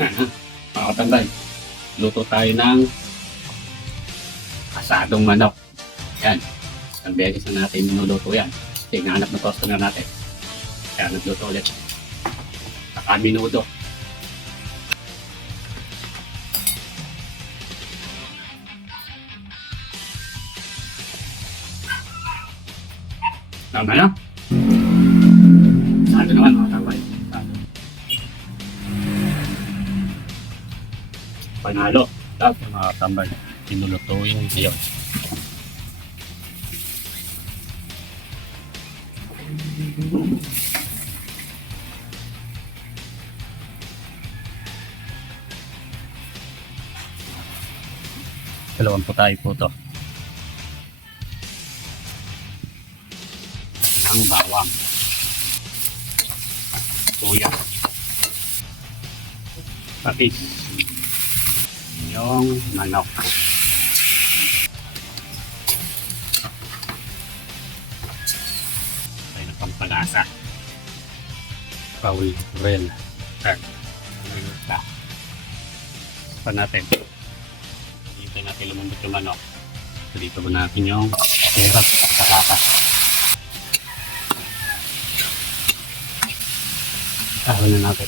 Mga katambay, luto tayo ng asadong manok. Yan. Isang beses na natin minuluto yan. Hinahanap ng customer natin. Kaya nagluto ulit. Saka minudo. Tama na? Sado naman mga katambay. Sado. Panalo. Tapos mga katambay, tinulutuin siya. Dalawang po tayo po to. Ang bawang. Kuya. Patis. Yung manok. Tayo na pampalasa. Pawil rin. Pa natin. Dito natin lumambot yung manok. So, dito ba natin yung sirap at patatas. Ahon na natin.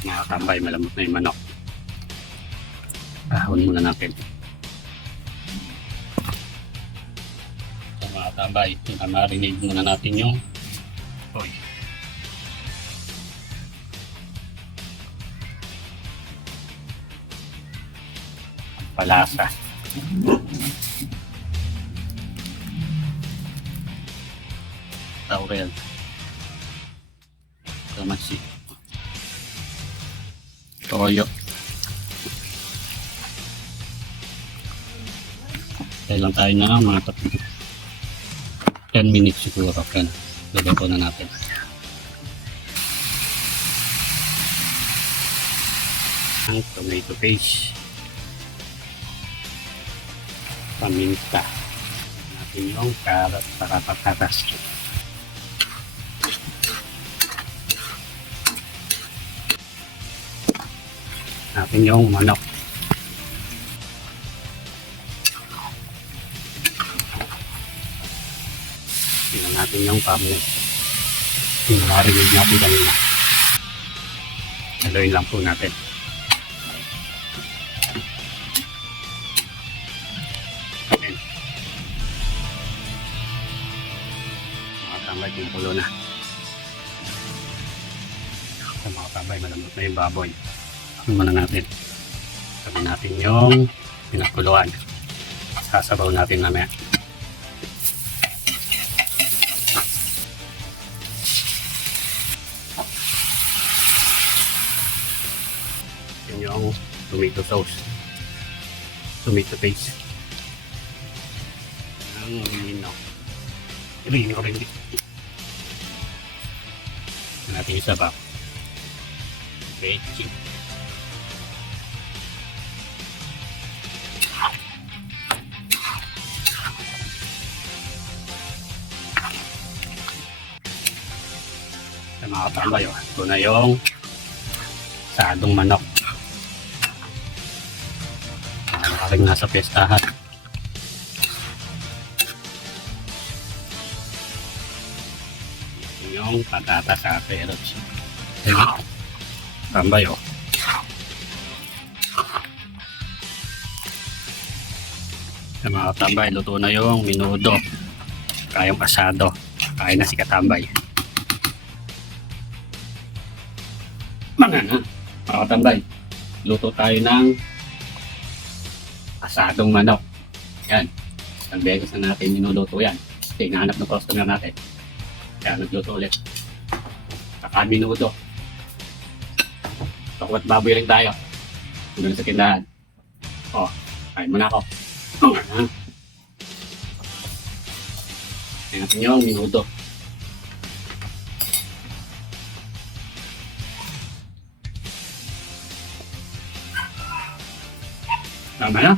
Mga tambay, malambot na yung manok. Ahon muna natin. So, mga tambay, marinate muna natin yung toy. Palasa. Taurel. Kamasi. Toyo. Kailan tayo na mga 10 minutes siguro. Kaya luluto na natin. Ang tomato paste. Paminta. Natin yung carrot para patatas. Natin yung manok. Tingnan natin yung pamilya. Pinarinig natin kanina. Haluin lang po natin. Tambay, kumukulo na. Sa mga tambay, malambot na yung baboy. Ano muna natin? Sabi natin yung pinakuluan. Sasabaw natin mamaya. Yun yung tomato sauce. Tomato paste. Ang lino. Ilinin ko rin dito. Natin isa pa. Baking. Sa mga katambay, ito na yung sadong manok. Nakaring nasa pestahan. Yung patatas sa carrots. Tambay o. Sa mga tambay, luto na yung minudo. Kayong asado. Kain na si katambay. Mga katambay, luto tayo ng asadong manok. Yan. Isang beses na natin minuluto yan. Hinahanap ng customer natin. Kaya nagluto ulit. Saka minudo. Takwat baboy rin tayo. Doon sa tindahan. O, kain muna ako. Kain natin yung minudo. Tama na?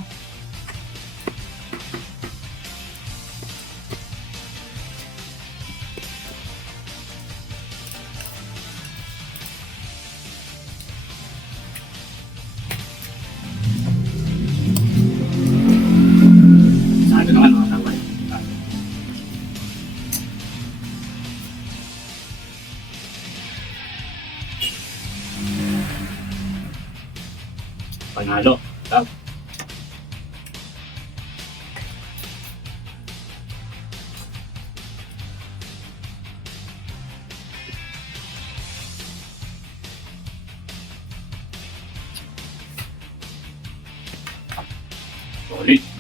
Solid.